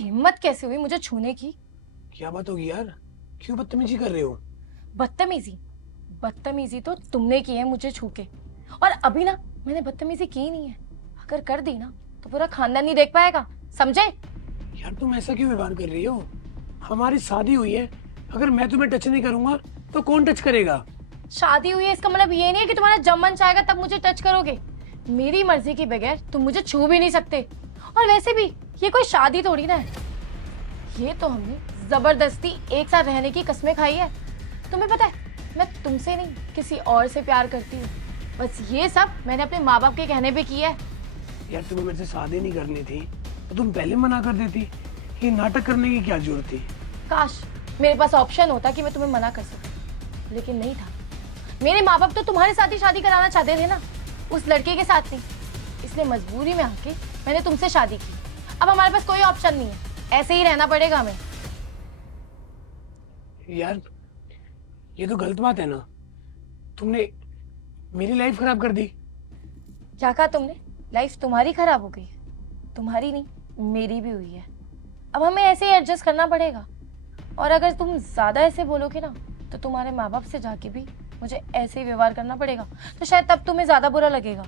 हिम्मत कैसे हुई मुझे छूने की? क्या बात होगी यार, क्यों बदतमीजी कर रहे हो? बदतमीजी? बदतमीजी तो तुमने की है मुझे छू के। और अभी ना मैंने बदतमीजी की नहीं है। अगर कर दी ना तो पूरा खानदान नहीं देख पाएगा, समझे? यार तुम ऐसा क्यों व्यवहार कर रही हो? हमारी शादी हुई है, अगर मैं तुम्हें टच नहीं करूंगा तो कौन टच करेगा? शादी हुई है इसका मतलब ये नहीं है कि तुम्हारा जब मन चाहेगा तब मुझे टच करोगे। मेरी मर्जी के बगैर तुम मुझे छू भी नहीं सकते। और वैसे भी ये कोई शादी थोड़ी ना है। ये तो हमने जबरदस्ती एक साथ रहने की कसमें खाई है। तुम्हें पता है मैं तुमसे नहीं किसी और से प्यार करती हूँ। बस ये सब मैंने अपने माँ बाप के कहने पे किया है। यार तुम्हें मेरे से शादी नहीं करनी थी तो तुम पहले मना कर देती। ये नाटक करने की क्या जरूरत थी? काश मेरे पास ऑप्शन होता कि मैं तुम्हें मना कर सकूं, लेकिन नहीं था। मेरे माँ बाप तो तुम्हारे साथ ही शादी कराना चाहते थे ना, उस लड़के के साथ नहीं। इसलिए मजबूरी में आके मैंने तुमसे शादी की। अब हमारे पास कोई ऑप्शन नहीं है, ऐसे ही रहना पड़ेगा हमें। यार ये तो गलत बात है ना, तुमने मेरी लाइफ खराब कर दी। क्या कहा तुमने? लाइफ तुम्हारी खराब हो गई है? तुम्हारी नहीं, मेरी भी हुई है। अब हमें ऐसे ही एडजस्ट करना पड़ेगा। और अगर तुम ज्यादा ऐसे बोलोगे ना तो तुम्हारे माँ बाप से जाके भी मुझे ऐसे ही व्यवहार करना पड़ेगा, तो शायद तब तुम्हें ज्यादा बुरा लगेगा।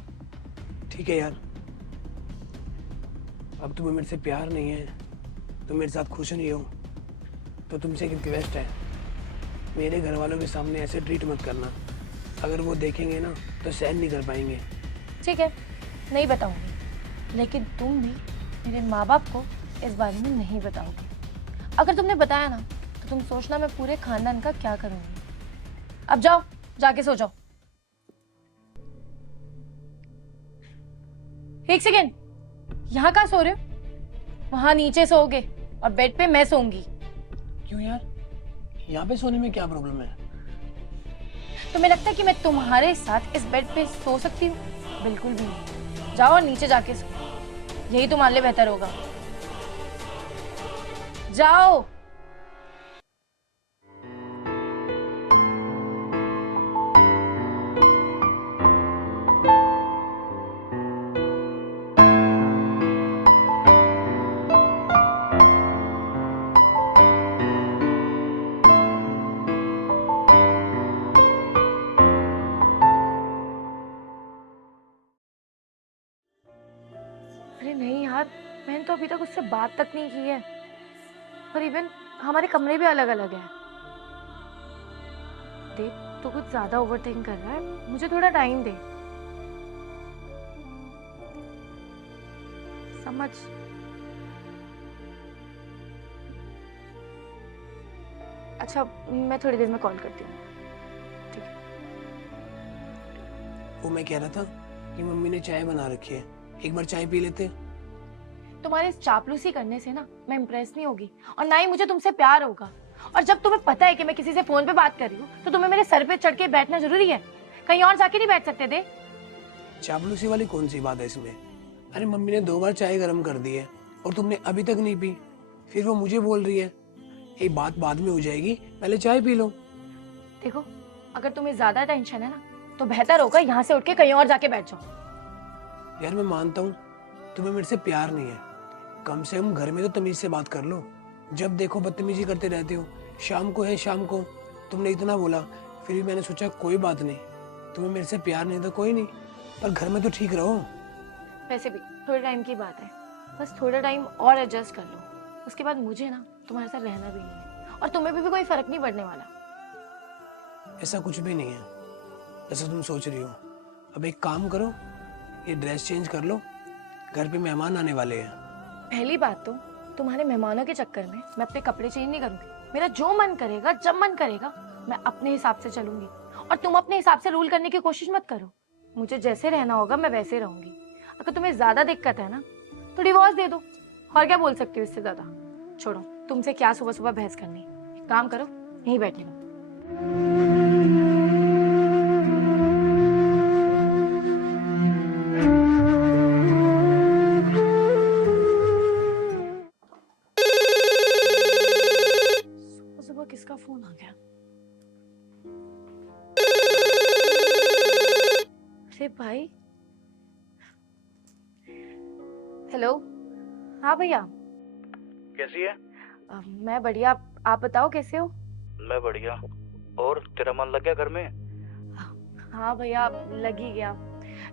ठीक है यार, अब तुम्हें मेरे से प्यार नहीं है, तुम मेरे साथ खुश नहीं हो, तो तुमसे एक रिक्वेस्ट है, मेरे घर वालों के सामने ऐसे ट्रीट मत करना। अगर वो देखेंगे ना तो सहन नहीं कर पाएंगे। ठीक है, नहीं बताऊंगी, लेकिन तुम भी मेरे माँ बाप को इस बारे में नहीं बताओगे। अगर तुमने बताया ना तो तुम सोचना मैं पूरे खानदान का क्या करूंगी। अब जाओ, जाके सो जाओ। एक सेकेंड, यहाँ कहाँ सो रहे हो? वहां नीचे सोओगे और बेड पे मैं सोऊंगी। क्यों यार, यहाँ पे सोने में क्या प्रॉब्लम है? तुम्हें लगता है कि मैं तुम्हारे साथ इस बेड पे सो सकती हूँ? बिल्कुल भी नहीं। जाओ और नीचे जाके सो, यही तुम्हारे लिए बेहतर होगा। जाओ। अरे नहीं यार, मैंने तो अभी तक उससे बात तक नहीं की है। और इवन हमारे कमरे भी अलग अलग है। देख, तो कुछ ज्यादा ओवरथिंक कर रहा है, मुझे थोड़ा टाइम दे। समझ? अच्छा, मैं थोड़ी देर में कॉल करती हूँ। ठीक है। वो मैं कह रहा था कि मम्मी ने चाय बना रखी है, एक बार चाय पी लेते। तुम्हारे इस चापलूसी करने से ना मैं इम्प्रेस नहीं होगी, और ना ही मुझे तुमसे प्यार होगा। और जब तुम्हें पता है कि मैं किसी से फोन पे बात कर रही हूँ तो तुम्हें मेरे सर पे चढ़ के बैठना जरूरी है? कहीं और जाके नहीं बैठ सकते थे? चापलूसी वाली कौन सी बात है इसमें? अरे मम्मी ने 2 बार चाय गर्म कर दी है और तुमने अभी तक नहीं पी, फिर वो मुझे बोल रही है एक बात बाद में हो जाएगी, पहले चाय पी लो। देखो, अगर तुम्हें ज्यादा टेंशन है ना तो बेहतर होगा यहाँ से उठ के कहीं और जाके बैठ जाओ। यार मैं मानता हूँ तुम्हें मेरे से प्यार नहीं है, कम से कम घर में तो तमीज से बात कर लो। जब देखो बदतमीजी करते रहते हो। शाम को है, शाम को तुमने इतना बोला, फिर भी मैंने सोचा कोई बात नहीं, तुम्हें मेरे से प्यार नहीं तो कोई नहीं, पर घर में तो ठीक रहो। वैसे भी थोड़े टाइम की बात है, बस थोड़ा टाइम और एडजस्ट कर लो। उसके बाद मुझे ना तुम्हारे साथ रहना भी नहीं है, और तुम्हें भी कोई फर्क नहीं पड़ने वाला। ऐसा कुछ भी नहीं है जैसा तुम सोच रही हो। अब एक काम करो, ये ड्रेस चेंज कर लो, घर पे मेहमान आने वाले हैं। पहली बात तो तुम्हारे मेहमानों के चक्कर में मैं अपने कपड़े चेंज नहीं करूंगी। मेरा जो मन करेगा जब मन करेगा मैं अपने हिसाब से चलूंगी, और तुम अपने हिसाब से रूल करने की कोशिश मत करो। मुझे जैसे रहना होगा मैं वैसे रहूंगी। अगर तुम्हें ज्यादा दिक्कत है ना तो डिवोर्स दे दो, और क्या बोल सकती हो इससे ज्यादा। छोड़ो, तुमसे क्या सुबह सुबह बहस करनी। एक काम करो, यहीं बैठे रहो। सुबह सुबह किसका फोन आ गया? अरे भाई, हेलो। हाँ भैया। कैसी है? मैं बढ़िया। आप बताओ कैसे हो? मैं बढ़िया। और तेरा मन लग गया घर में? हाँ भैया, लग ही गया।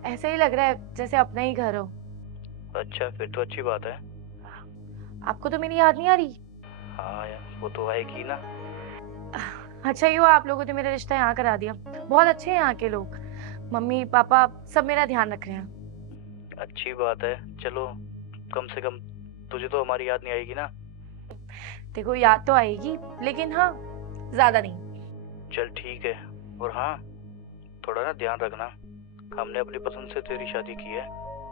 ऐसे ही लग रहा है जैसे अपना ही घर हो। अच्छा, फिर तो अच्छी बात है। आपको तो मेरी याद नहीं आ रही? हाँ यार, वो तो आएगी ना। अच्छा ही हुआ आप लोगों ने मेरा रिश्ता यहाँ करा दिया। बहुत अच्छे हैं यहाँ के लोग, मम्मी पापा सब मेरा ध्यान रख रहे हैं। अच्छी बात है। चलो, कम से कम तुझे तो हमारी याद नहीं आएगी ना। देखो याद तो आएगी, लेकिन हाँ, ज्यादा नहीं। चल ठीक है। और हाँ, थोड़ा ना ध्यान रखना। हमने अपनी पसंद से तेरी शादी की है,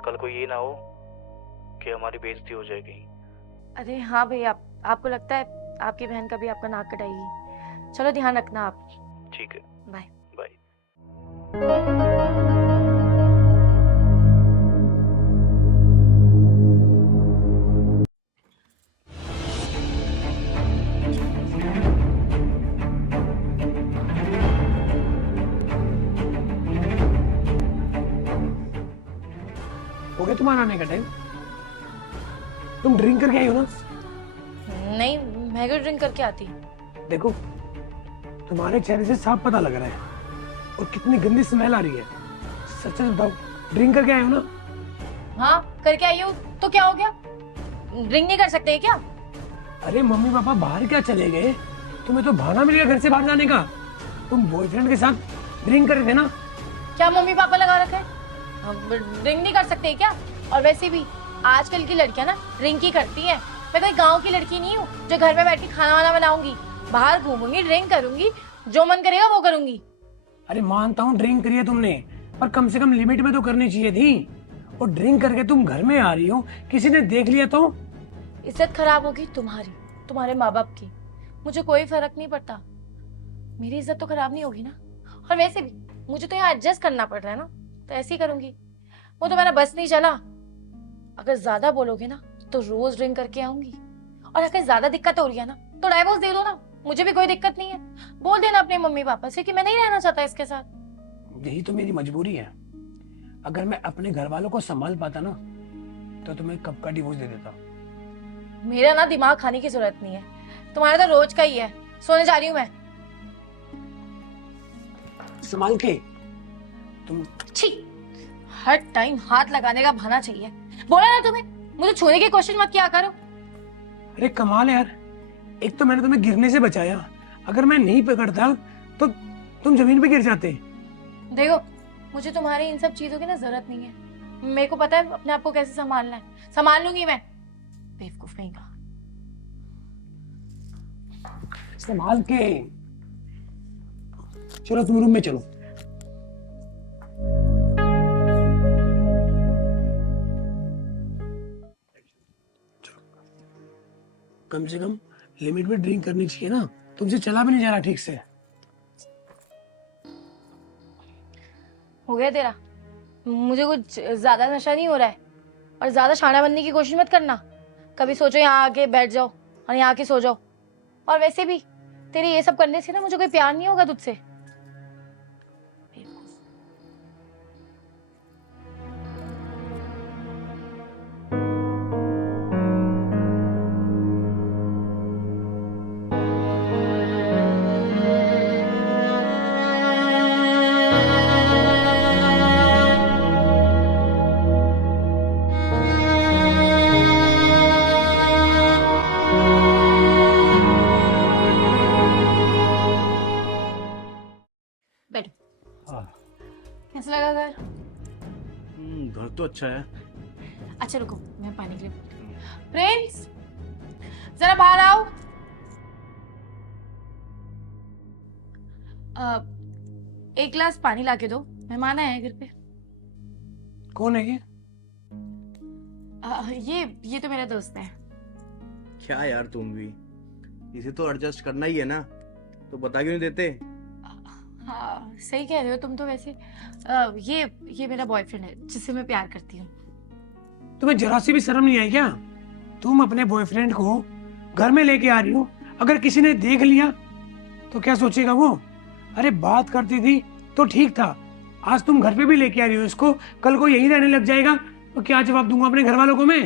कल को ये ना हो कि हमारी बेइज्जती हो जाएगी। अरे हाँ भैया, आपको लगता है आपकी बहन कभी आपका नाक कटाएगी? चलो ध्यान रखना आप। ठीक है। बाय। बाय। हो गया तुम्हारा आने का टाइम? तुम ड्रिंक करके आई हो ना? नहीं, मैं क्यों ड्रिंक करके आती? देखो, तुम्हारे चेहरे से साफ पता लग रहा है, और कितनी गंदी स्मेल आ रही है। सच सच बताओ, ड्रिंक करके आए हो ना? हाँ, करके आई हो तो क्या हो गया? ड्रिंक नहीं कर सकते क्या? अरे मम्मी पापा बाहर क्या चले गए, तुम्हें तो बहाना मिल गया घर से बाहर जाने का। तुम बॉयफ्रेंड के साथ ड्रिंक कर रहे थे ना? क्या मम्मी पापा लगा रखे हैं? हम ड्रिंक नहीं कर सकते क्या? और वैसे भी आजकल की लड़कियां ना ड्रिंक ही करती हैं। मैं कोई गांव की लड़की नहीं हूँ जो घर में बैठ के खाना वाना बनाऊंगी। बाहर घूमूंगी, ड्रिंक करूंगी, जो मन करेगा वो करूंगी। अरे मानता हूँ ड्रिंक करी है तुमने, पर कम से कम लिमिट में तो करनी चाहिए थी। और ड्रिंक करके तुम घर में आ रही हो, किसी ने देख लिया तो? इज्जत खराब होगी तुम्हारी, तुम्हारे माँ बाप की। मुझे कोई फर्क नहीं पड़ता, मेरी इज्जत तो खराब नहीं होगी ना। और वैसे भी मुझे तो यहाँ एडजस्ट करना पड़ रहा है ना, तो ऐसे ही करूंगी। वो तो मेरा बस नहीं चला। अगर ज्यादा बोलोगे ना तो रोज ड्रिंक करके आऊंगी। और अगर ज्यादा दिक्कत हो रही है ना तो डाइवोर्स दे दो ना, मुझे भी कोई दिक्कत नहीं है। बोल देना अपने मम्मी पापा से कि मैं नहीं रहना चाहता इसके साथ। यही तो मेरी मजबूरी है। अगर मैं अपने घर वालों को संभाल पाता ना, तो तुम्हें कब का डिवोर्स दे देता। मेरा ना दिमाग खाने की जरूरत नहीं है, तुम्हारा तो रोज का ही है। सोने जा रही हूँ मैं। संभाल के। तुम छी, हर टाइम हाथ लगाने का बहाना चाहिए। बोला ना तुम्हें, मुझे छूने की कोशिश मत किया करो। अरे कमाल है यार, एक तो मैंने तुम्हें गिरने से बचाया, अगर मैं नहीं पकड़ता तो तुम जमीन पे गिर जाते। देखो, मुझे तुम्हारी इन सब चीजों की ना जरूरत नहीं है। मेरे को पता है अपने आप को कैसे संभालना है, संभाल लूंगी मैं। बेवकूफ नहीं कहा। संभाल के। चलो तुम रूम में चलो। कम से कम लिमिट में ड्रिंक करनी चाहिए ना, तुमसे चला भी नहीं जा रहा ठीक से। हो गया तेरा? मुझे कुछ ज्यादा नशा नहीं हो रहा है। और ज्यादा शाना बनने की कोशिश मत करना। कभी सोचो यहाँ आके बैठ जाओ और यहाँ आके सो जाओ। और वैसे भी तेरे ये सब करने से ना मुझे कोई प्यार नहीं होगा तुझसे। बैठो। हाँ। कैसा लगा घर? घर तो अच्छा है। अच्छा रुको, मैं पानी के लिए। प्रिंस, जरा बाहर आओ। एक गिलास पानी लाके दो, मेहमान आए हैं घर पे। कौन है ये? ये तो मेरा दोस्त है। क्या यार, तुम भी इसे तो एडजस्ट करना ही है ना, तो बता क्यों नहीं देते? हाँ, सही कह रहे हो तुम तो। वैसे ये मेरा बॉयफ्रेंड है जिससे मैं प्यार करती हूँ। तुम्हें जरा सी भी शर्म नहीं आई क्या? तुम अपने बॉयफ्रेंड को घर में लेके आ रही हो, अगर किसी ने देख लिया तो क्या सोचेगा वो? अरे बात करती थी तो ठीक था, आज तुम घर पे भी लेके आ रही हो इसको, कल को यही रहने लग जाएगा तो क्या जवाब दूंगा अपने घर वालों को मैं?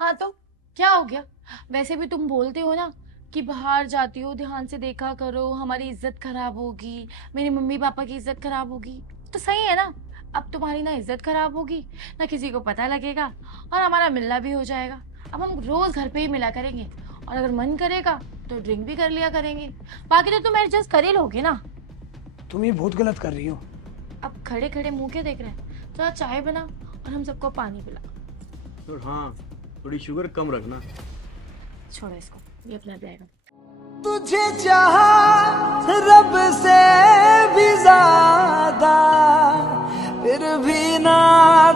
हाँ तो क्या हो गया? वैसे भी तुम बोलते हो ना कि बाहर जाती हो ध्यान से देखा करो, हमारी इज्जत खराब होगी, मेरी मम्मी पापा की इज्जत खराब होगी। तो सही है ना, अब तुम्हारी ना इज्जत खराब होगी ना किसी को पता लगेगा, और हमारा मिलना भी हो जाएगा। अब हम रोज घर पे ही मिला करेंगे, और अगर मन करेगा तो ड्रिंक भी कर लिया करेंगे। बाकी तो तुम एडजस्ट कर ही लोगे ना। तुम ये बहुत गलत कर रही हो। अब खड़े खड़े मुंह क्यों देख रहे हैं? तो चाय बना और हम सबको पानी पिला। और हाँ, थोड़ी शुगर कम रखना। छोड़ो इसको, ये अपना जाएगा। तुझे चाहा रब से भी ज्यादा, फिर भी ना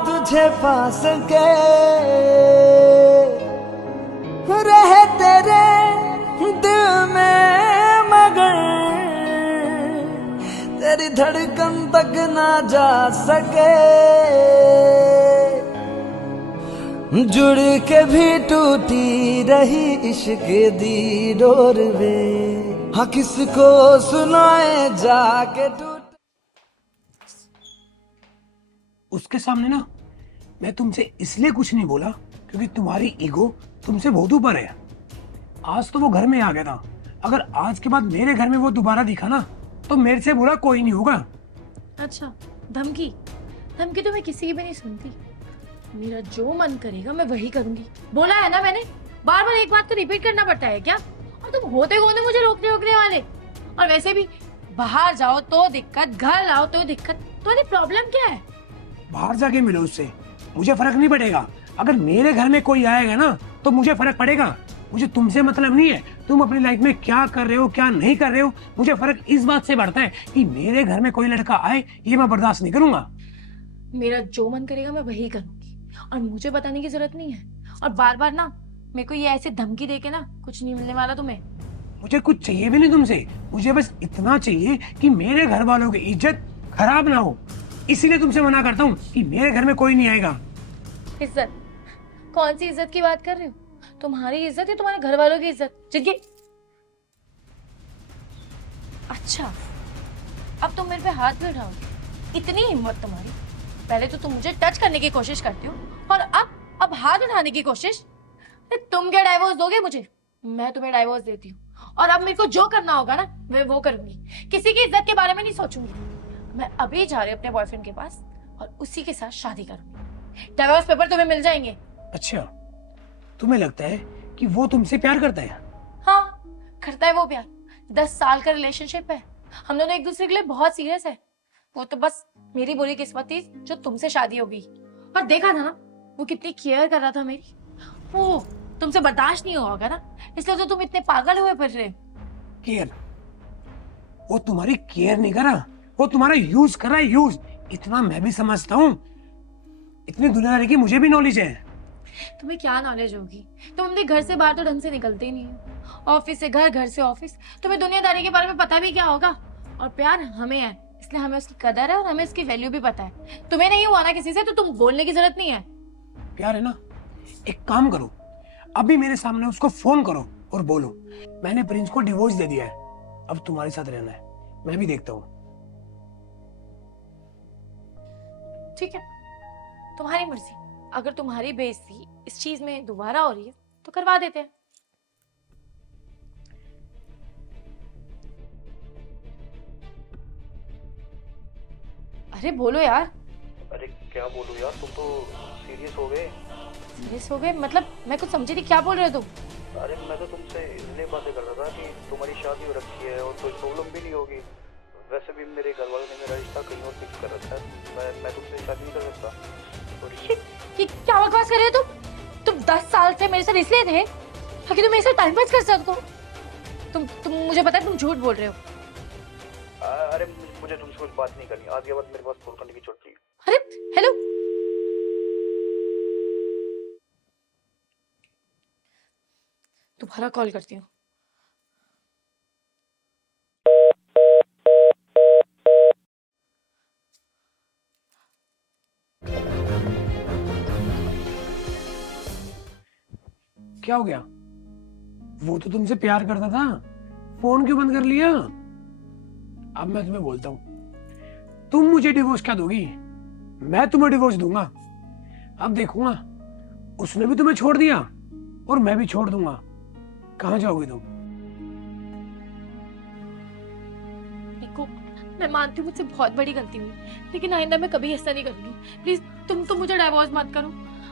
तुझे पा सके, रहे तेरे दिल में मगर तेरी धड़कन तक ना जा सके, जुड़ के भी टूटी रही इश्क दी डोर वे, हाँ किसको सुनाए जाके टूट। उसके सामने ना मैं तुमसे इसलिए कुछ नहीं बोला क्योंकि तुम्हारी ईगो तुमसे बहुत ऊपर है। आज तो वो घर में आ गया था, अगर आज के बाद मेरे घर में वो दोबारा दिखा ना तो मेरे से बुरा कोई नहीं होगा। अच्छा, धमकी? धमकी तो मैं किसी की भी नहीं सुनती। मेरा जो मन करेगा मैं वही करूंगी। बोला है ना मैंने, बार बार एक बात को रिपीट करना पड़ता है क्या? और तुम होते कौन हो मुझे रोकने वाले? और वैसे भी बाहर जाओ तो दिक्कत, घर आओ तो दिक्कत, तुम्हारी प्रॉब्लम क्या है? बाहर जाके मिलो उससे, मुझे फर्क नहीं पड़ेगा। अगर मेरे घर में कोई आएगा ना तो मुझे फर्क पड़ेगा। मुझे तुमसे मतलब नहीं है तुम अपनी लाइफ में क्या कर रहे हो क्या नहीं कर रहे हो। मुझे फर्क इस बात से पड़ता है कि मेरे घर में कोई लड़का आए, ये मैं बर्दाश्त नहीं करूंगा। मेरा जो मन करेगा मैं वही करूंगी, और मुझे बताने की जरूरत नहीं है। और बार बार ना मेरे को ये ऐसे धमकी देके ना कुछ नहीं मिलने वाला तुम्हें। मुझे कुछ चाहिए भी नहीं तुमसे, मुझे बस इतना चाहिए कि मेरे घर वालों की इज्जत खराब ना हो। इसीलिए तुमसे मना करता हूँ कि मेरे घर में कोई नहीं आएगा। इज्जत? कौन सी इज्जत की बात कर रहे हो? तुम्हारी इज्जत है तुम्हारे घर वालों की इज्जत जिनकी। अच्छा, अब तुम मेरे पे हाथ भी उठाओगे? इतनी हिम्मत तुम्हारी? पहले तो तुम मुझे टच करने की कोशिश करती हो, और अब हाथ उठाने की कोशिश। तुम क्या डाइवोर्स दोगे मुझे? मैं तुम्हें डाइवोर्स देती हूँ, और अब मेरे को जो करना होगा ना मैं वो करूंगी। किसी की इज्जत के बारे में नहीं सोचूंगी। मैं अभी जा रही हूँ अपने बॉयफ्रेंड के पास और उसी के साथ शादी करूंगी। डाइवोर्स पेपर तुम्हें मिल जाएंगे। अच्छा, तुम्हें लगता है कि वो तुमसे प्यार करता है? हाँ, करता है वो प्यार। 10 साल का रिलेशनशिप है, हम दोनों एक दूसरे के लिए बहुत सीरियस है। वो तो बस मेरी बुरी किस्मत थी जो तुमसे शादी हो गई। और देखा था ना वो कितनी केयर कर रहा था मेरी। वो तुमसे बर्दाश्त नहीं हुआ होगा ना, इसलिए तो तुम इतने पागल हुए फिर रहे। केयर? वो तुम्हारी केयर नहीं कर रहा, वो तुम्हारा यूज कर रहा है, यूज। इतना मैं भी समझता हूँ, इतनी दुनियादारी की मुझे भी नॉलेज है। तुम्हें क्या नॉलेज होगी? तुम अपने घर से बाहर तो ढंग से निकलते ही नहीं हो। ऑफिस से घर, घर से ऑफिस, तुम्हें दुनियादारी के बारे में पता भी क्या होगा? और प्यार हमें है, इसलिए हमें उसकी कदर है और हमें उसकी वैल्यू भी पता है। तुम्हें नहीं हुआ ना किसी से, तो तुम बोलने की जरूरत नहीं है। प्यार है ना, एक काम करो, अभी मेरे सामने उसको फोन करो और बोलो मैंने प्रिंस को डिवोर्स दे दिया है, अब तुम्हारे साथ रहना है। मैं भी देखता हूँ। ठीक है, तुम्हारी मर्जी। अगर तुम्हारी बेइज्जती इस चीज में दोबारा हो रही है तो करवा देते हैं। अरे बोलो यार। अरे क्या बोलूं यार, तुम तो सीरियस हो गए। सीरियस हो गए मतलब? मैं कुछ समझी नहीं, क्या बोल रहे हो तुम? अरे मैं तो तुमसे इसलिए बातें कर रहा था कि तुम्हारी शादी हो रखी है और कोई प्रॉब्लम भी नहीं होगी। वैसे भी मेरे घर वालों ने मेरा रिश्ता कहीं और फिक्स कर रखा है। मैं तुमसे शादी नहीं कर सकता। ये क्या बकवास कर रहे हो तुम 10 साल से मेरे साथ इसलिए थे ताकि तुम मेरे साथ टाइम पास कर सको। तुम मुझे पता है तुम झूठ बोल रहे हो। अरे मुझे तुमसे कुछ बात नहीं करनी, आज के बाद मेरे पास फोन करने की छुट्टी। अरे हेलो, दोबारा कॉल करती हूँ। क्या हो गया? वो तो तुमसे प्यार करता था, फोन क्यों बंद कर लिया? अब मैं तुम्हें बोलता हूँ, तुम मुझे डिवोर्स क्या दोगी? मैं तुम्हें डिवोर्स दूंगा। अब देखूंगा उसने भी तुम्हें छोड़ दिया और मैं भी छोड़ दूंगा। कहाँ जाओगी तुम? देखो, मैं मानती हूँ मुझसे बहुत बड़ी गलती हुई, लेकिन आइंदा मैं कभी ऐसा नहीं करूंगी। प्लीज तुम तो मुझे डाइवोर्स मत करो।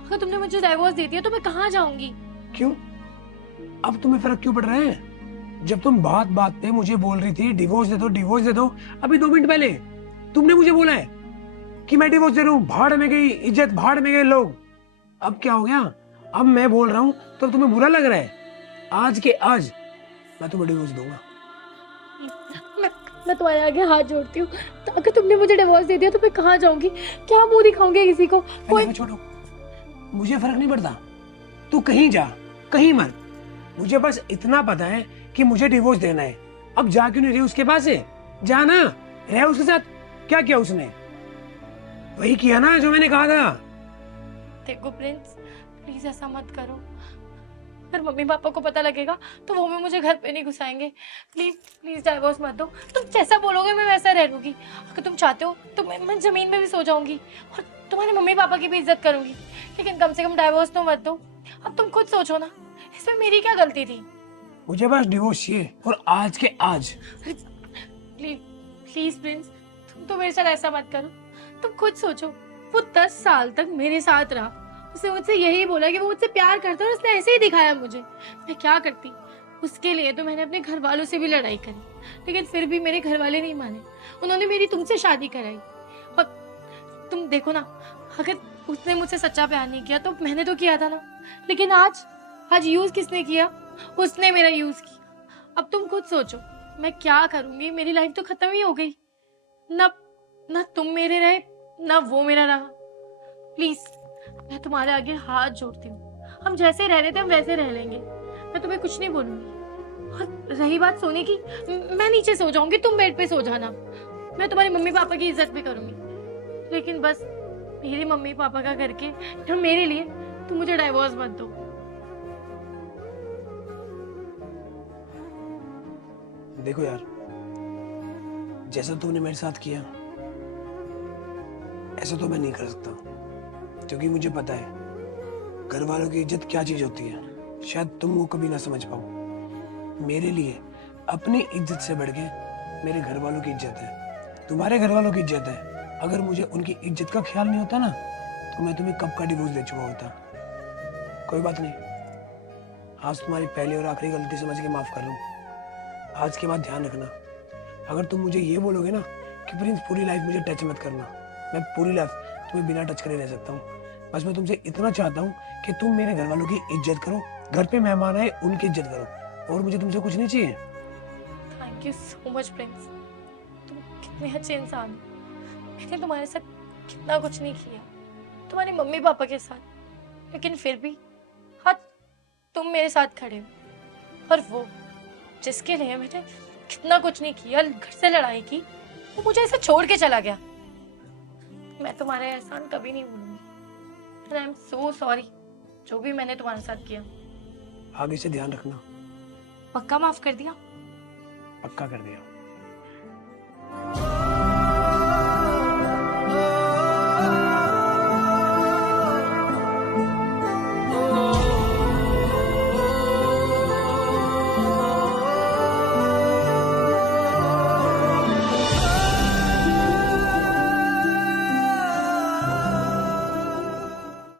अगर तुमने मुझे डाइवोर्स दे दिया तो मैं कहाँ जाऊंगी? क्यों? अब तुम्हें फर्क क्यों पड़ रहा है? जब तुम बात बात पे मुझे बोल रही थी डिवोर्स दे दो, डिवोर्स दे दो, अभी 2 मिनट पहले तुमने मुझे बोला है कि मैं डिवोर्स दे रहा हूँ, भाड़ में गई इज्जत, भाड़ में गए लोग। अब क्या हो गया? अब मैं बोल रहा हूँ तो तुम्हें बुरा लग रहा है? आज के आज मैं तुम्हें डिवोर्स दूंगा। मैं तुम्हारे आगे हाथ जोड़ती हूँ। तो अगर तुमने मुझे डिवोर्स दे दिया तो मैं कहाँ जाऊंगी? क्या मुंह दिखाऊंगी किसी को? कोई छोड़ो, मुझे फर्क नहीं पड़ता, तू कहीं जा, कहीं मत। मुझे बस इतना पता है कि मुझे डिवोर्स देना है। अब जा क्यों नहीं रही उसके पास है? जा ना, रह उसके साथ। क्या किया उसने? वही किया ना जो मैंने कहा था। देखो प्रिंस, प्लीज ऐसा मत करो। अगर मम्मी पापा को पता लगेगा तो वो भी मुझे घर पे नहीं घुसाएंगे। प्लीज प्लीज डाइवोर्स मत दो। तुम जैसा बोलोगे मैं वैसा रह लूंगी। अगर तुम चाहते हो तो मैं जमीन में भी सो जाऊंगी और तुम्हारे मम्मी पापा की भी इज्जत करूंगी, लेकिन कम से कम डाइवोर्स तो मत दो। अब तुम खुद सोचो ना, इसमें मेरी क्या गलती थी? मुझे बस डिवोर्स चाहिए, और आज के आज। प्लीज प्लीज प्रिंस, तुम तो मेरे साथ ऐसा मत करो। तुम खुद सोचो, वो 10 साल तक मेरे साथ रहा। उसने मुझसे यही बोला कि वो मुझसे प्यार करता है और उसने ऐसे ही दिखाया मुझे। मैं क्या करती? उसके लिए तो मैंने अपने घर वालों से भी लड़ाई करी, लेकिन फिर भी मेरे घर वाले नहीं माने। उन्होंने मेरी तुमसे शादी कराई। और तुम देखो ना, अगर उसने मुझसे सच्चा प्यार नहीं किया तो मैंने तो किया था ना। लेकिन आज यूज किसने किया? उसने मेरा यूज किया। अब तुम खुद सोचो, मैं क्या करूंगी? मेरी लाइफ तो खत्म ही हो गई। ना तुम मेरे रहे, ना वो मेरा रहा। प्लीज, मैं तुम्हारे आगे हाथ जोड़ती हूँ। हम जैसे रह रहे थे हम वैसे रह लेंगे। मैं तुम्हें कुछ नहीं बोलूंगी। और रही बात सोने की, मैं नीचे सो जाऊंगी, तुम बेड पे सो जाना। मैं तुम्हारे मम्मी पापा की इज्जत भी करूंगी, लेकिन बस मेरी मम्मी पापा का करके या मेरे लिए तुम मुझे डाइवोर्स मत दो। देखो यार, जैसा तुमने मेरे साथ किया ऐसा तो मैं नहीं कर सकता, क्योंकि मुझे पता है घर वालों की इज्जत क्या चीज होती है। शायद तुम वो कभी ना समझ पाओ। मेरे लिए अपनी इज्जत से बढ़ के मेरे घर वालों की इज्जत है, तुम्हारे घर वालों की इज्जत है। अगर मुझे उनकी इज्जत का ख्याल नहीं होता ना, तो मैं तुम्हें कब का डिवोर्स दे चुका होता। कोई बात नहीं, आज तुम्हारी पहली और आखिरी गलती समझ के माफ कर लूं। आज के बाद ध्यान रखना, अगर तुम मुझे ये बोलोगे ना कि प्रिंस पूरी लाइफ मुझे टच मत करना, मैं पूरी लाइफ तुम्हें बिना टच करे रह सकता हूँ। बस मैं तुमसे इतना चाहता हूँ कि तुम मेरे घर वालों की इज्जत करो, घर पे मेहमान आए उनकी इज्जत करो, और मुझे तुमसे कुछ नहीं चाहिए। Thank you so much Prince, तुम कितने अच्छे इंसान हो। मैंने तुम्हारे साथ कितना कुछ नहीं किया, तुम्हारे मम्मी पापा के साथ, लेकिन फिर भी आज तुम मेरे साथ खड़े हो। और वो जिसके लिए मैंने कितना कुछ नहीं किया, घर से लड़ाई की, वो मुझे ऐसे छोड़ के चला गया। मैं तुम्हारे एहसान कभी नहीं भूलूंगी। आई एम सो सॉरी जो भी मैंने तुम्हारे साथ किया। आगे से ध्यान रखना। पक्का माफ कर दिया? पक्का कर दिया।